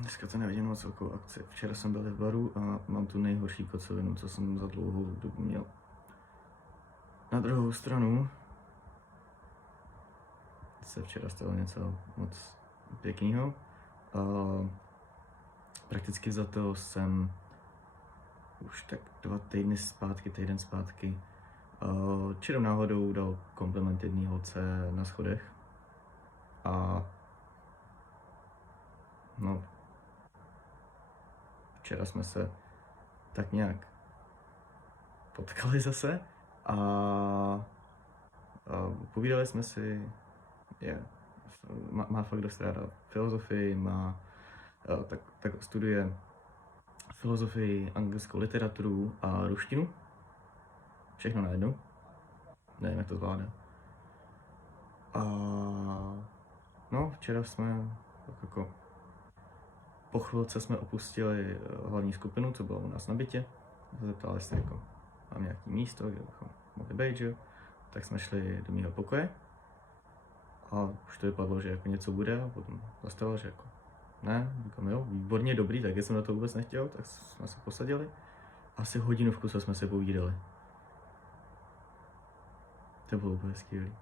Dneska to nevidím moc velkou akci. Včera jsem byl v baru a mám tu nejhorší kocovinu, co jsem za dlouhou dobu měl. Na druhou stranu se včera stalo něco moc pěkného. Prakticky za to jsem už tak 2 týdny zpátky, týden zpátky čirou náhodou dal kompliment jedné holce na schodech. A no, včera jsme se tak nějak potkali zase a povídali jsme si, má fakt dost ráda filozofii, tak studuje filozofii, anglickou literaturu a ruštinu. Všechno najednou. Nevím, jak to zvládne. A no, včera jsme jako po chvilce jsme opustili hlavní skupinu, co bylo u nás na bytě. Zeptali se, jako, mám nějaký místo, kde bychom mohli být, že? Tak jsme šli do mého pokoje. A už to vypadlo, že jako něco bude, a potom zastavil, že jako ne, říkám jo, výborně, dobrý, tak jsem na to vůbec nechtěl, tak jsme se posadili. Asi hodinu v kuse jsme se povídali. To bylo úplně skvělý.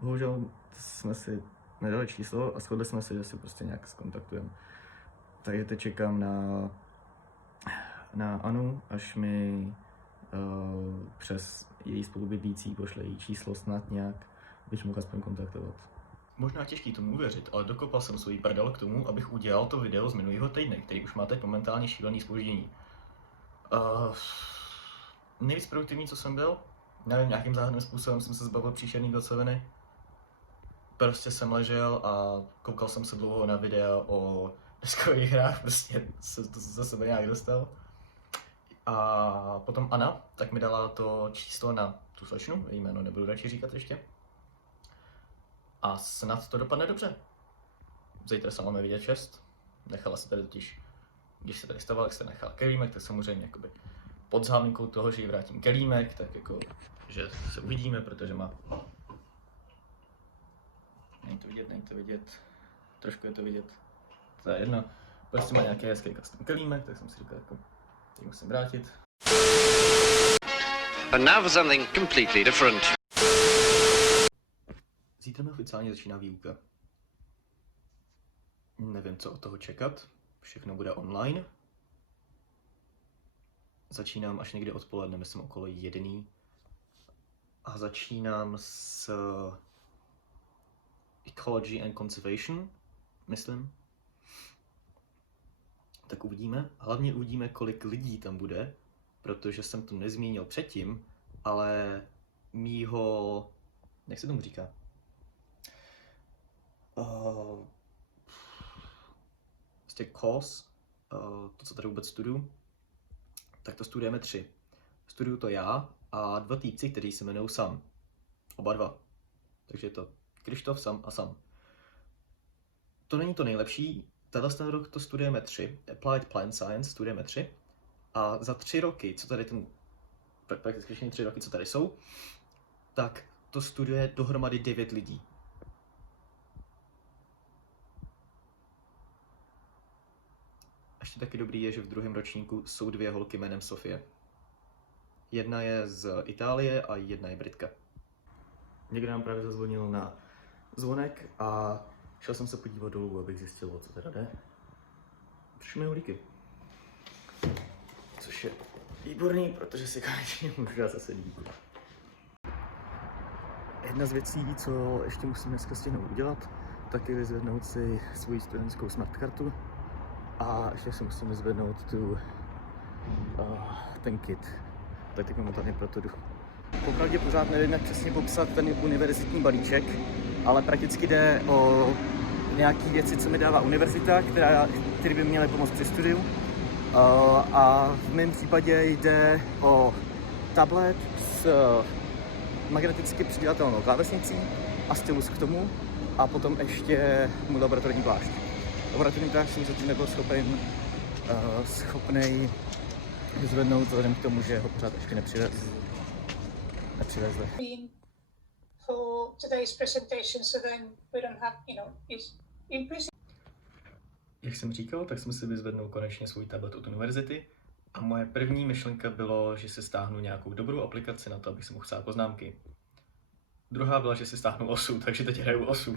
Bohužel jsme si nedali číslo a shodli jsme si, že si prostě nějak zkontaktujeme. Takže teď čekám na Anu, až mi přes její spolubydlící pošle její číslo snad nějak, bych mohl aspoň kontaktovat. Možná těžký tomu uvěřit, ale dokopal jsem svůj prdel k tomu, abych udělal to video z minulého týdne, který už má teď momentálně šílený zpoždění. Nejvíc produktivní, co jsem byl, nevím, nějakým záhadným způsobem jsem se zbavil příšerný kocoviny. Prostě jsem ležel a koukal jsem se dlouho na videa o deskových hrách, prostě se to za sebe nějak dostal. A potom Anna, tak mi dala to číslo na tu slečnu, její jméno nebudu radši říkat ještě. A snad to dopadne dobře. Zítra se máme vidět 6. Nechala se tady totiž, když se tady stával, tak se nechal kelímek, tak samozřejmě jakoby pod záminkou toho, že jí vrátím kelímek, tak jako, že se uvidíme, protože má... Není to vidět, trošku je to vidět, to je jedno. Prostě má nějaký hezký custom kelímek, tak jsem si říkal, jako, teď musím vrátit. And now for something completely different. Zítra mi oficiálně začíná výuka. Nevím, co od toho čekat, všechno bude online. Začínám až někdy odpoledne, myslím okolo 1. A začínám s Ecology and Conservation, myslím. Tak uvidíme. Hlavně uvidíme, kolik lidí tam bude, protože jsem to nezmínil předtím, ale mýho... Jak se tomu říká? Prostě course, to, co tady vůbec studuju, tak to studujeme 3. Studuju to já a 2 týpci, kteří se jmenují Sam. Oba 2. Takže je to Krištof, Sam a Sam. To není to nejlepší. Tenhle rok to studujeme 3. Applied Plant Science studujeme 3. A za 3 roky, co tady prakticky všechny 3 roky, co tady jsou, tak to studuje dohromady 9 lidí. Ještě taky dobrý je, že v 2. ročníku jsou 2 holky jménem Sofie. Jedna je z Itálie a jedna je Britka. Někdo nám právě zazvonil na zvonek a šel jsem se podívat dolů, abych zjistil, o co teda jde. Přišly mi hulíky. Což je výborný, protože si konečně můžu dát zase díku. Jedna z věcí, co ještě musím dneska stihnout udělat, tak je vyzvednout si svoji studentskou smartkartu. A ještě si musím vyzvednout ten kit. Tak teď momentálně proto jdu. Popravdě pořád nevím, jak přesně popsat ten univerzitní balíček, ale prakticky jde o nějaké věci, co mi dává univerzita, které by měly pomoct při studiu. A v mém případě jde o tablet s magneticky přidělatelnou klávesnicí a stylus k tomu a potom ještě můj laboratorní plášť. Laboratorní plášť jsem zatím nebyl schopnej vyzvednout vzhledem k tomu, že ho pořád ještě nepřivezli. For today's presentation, so then we don't have, is in principle. Jak jsem říkal, tak jsem si vyzvednul konečně svůj tablet od univerzity a moje první myšlenka bylo, že si stáhnu nějakou dobrou aplikaci na to, abych si mohl psát poznámky. Druhá byla, že si stáhnu osu, takže teď hraju osu.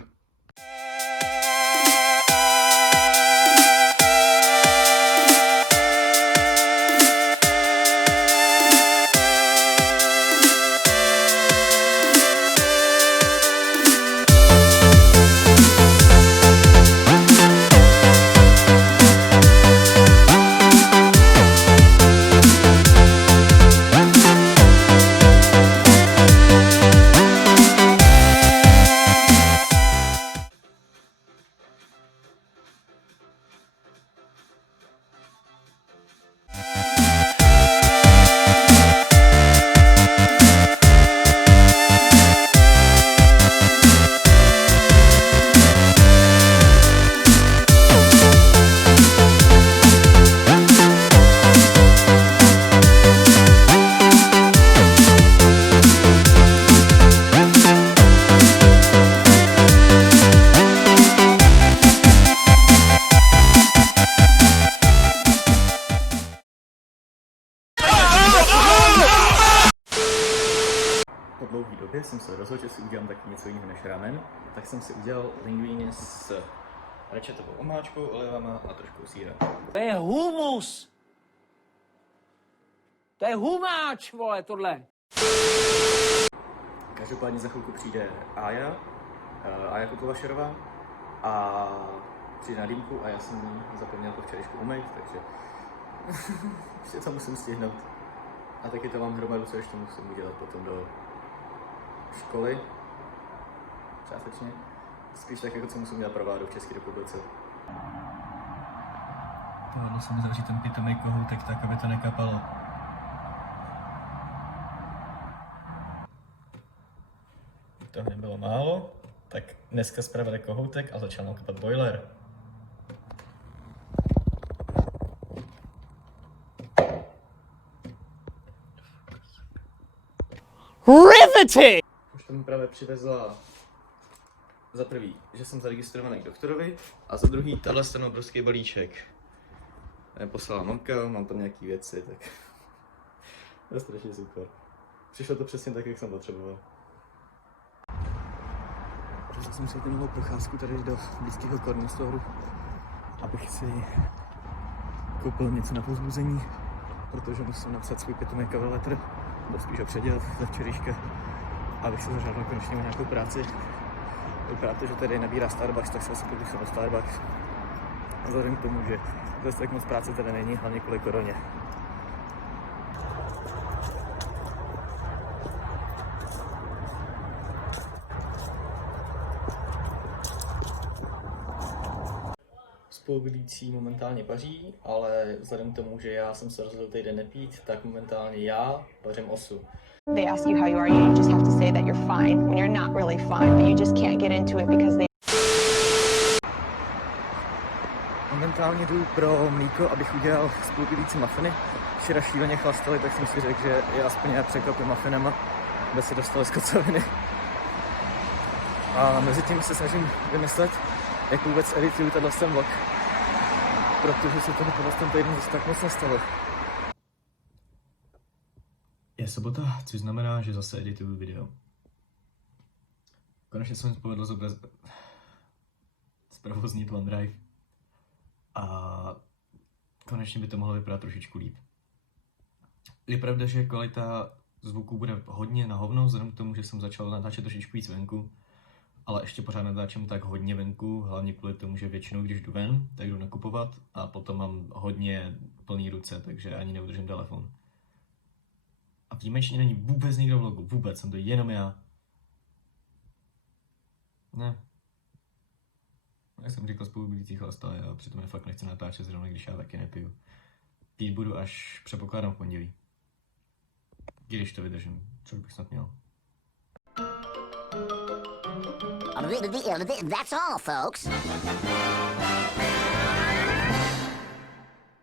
Po dlouhé době jsem se rozhodl, že si udělám taky něco jiného než ramen, tak jsem si udělal linguine s rečetovou omáčkou, olivama a trošku síra. To je humus! To je humáč, vole, tohle! Každopádně za chvilku přijde Aja Kotlovašerová a přijde na dýmku a já jsem jí zapomněl po včerejšku umýt, takže ještě to musím stihnout. A taky to mám hromadu, co ještě musím udělat potom do školy, částečně. Spíš tak, jako co musím dělat pro vládu v České republice. Povedlo se mi zavřít ten pitomý kohoutek tak, aby to nekapalo. Toho nebylo málo, tak dneska spravili kohoutek a začal nám kapat boiler. Riveting! Už to mi právě přivezla za prvý, že jsem zaregistrovaný k doktorovi a za druhý tahle ten obrovský balíček. Poslala mamka, mám tam nějaký věci, tak to je strašně super. Přišlo to přesně tak, jak jsem potřeboval. Přišel jsem si novou procházku tady do blízkého corner store, abych si koupil něco na povzbuzení, protože musím napsat svůj pitomý cover letter, nebo spíš ho předělat za včerejška, abych se zažádal konečně o nějakou práci. Vypadá to, že tady nabírá Starbucks, tak se asi pokusím o Starbucks. A vzhledem k tomu, že zase tak moc práce tady není, hlavně kvůli koroně. Spolubydlící momentálně vaří, ale vzhledem k tomu, že já jsem se rozhodl týden nepít, tak momentálně já vařím osu. They ask you how you are, you just have to say that you're fine when you're not really fine, but you just can't get into it because they... Momentálně jdu pro mlíko, abych udělal spolubydlící muffiny. Včera šíleně chlastali, tak jsem si řekl, že je aspoň já překvapím muffinama, aby se dostali z kocoviny. A mezi tím se snažím vymyslet, jak vůbec edituju tenhle vlog, protože se toho tenhle týden zase tak moc nestalo. Je sobota, což znamená, že zase edituju video. Konečně jsem si povedl zprovoznit OneDrive a konečně by to mohlo vypadat trošičku líp. Je pravda, že kvalita zvuku bude hodně na hovno, vzhledem k tomu, že jsem začal natáčet trošičku víc venku, ale ještě pořád natáčím tak hodně venku, hlavně kvůli tomu, že většinou, když jdu ven, tak jdu nakupovat a potom mám hodně plný ruce, takže ani neudržím telefon. A výjimečně není vůbec nikdo v vlogu, vůbec, jsem to jenom já. Ne. Jak jsem říkal, spolubydlící chlastali a přitom je fakt nechci natáčet zrovna, když já taky nepiju. Pít budu až předpokládám v pondělí. Když to vydržím, což bych snad měl. That's all, folks.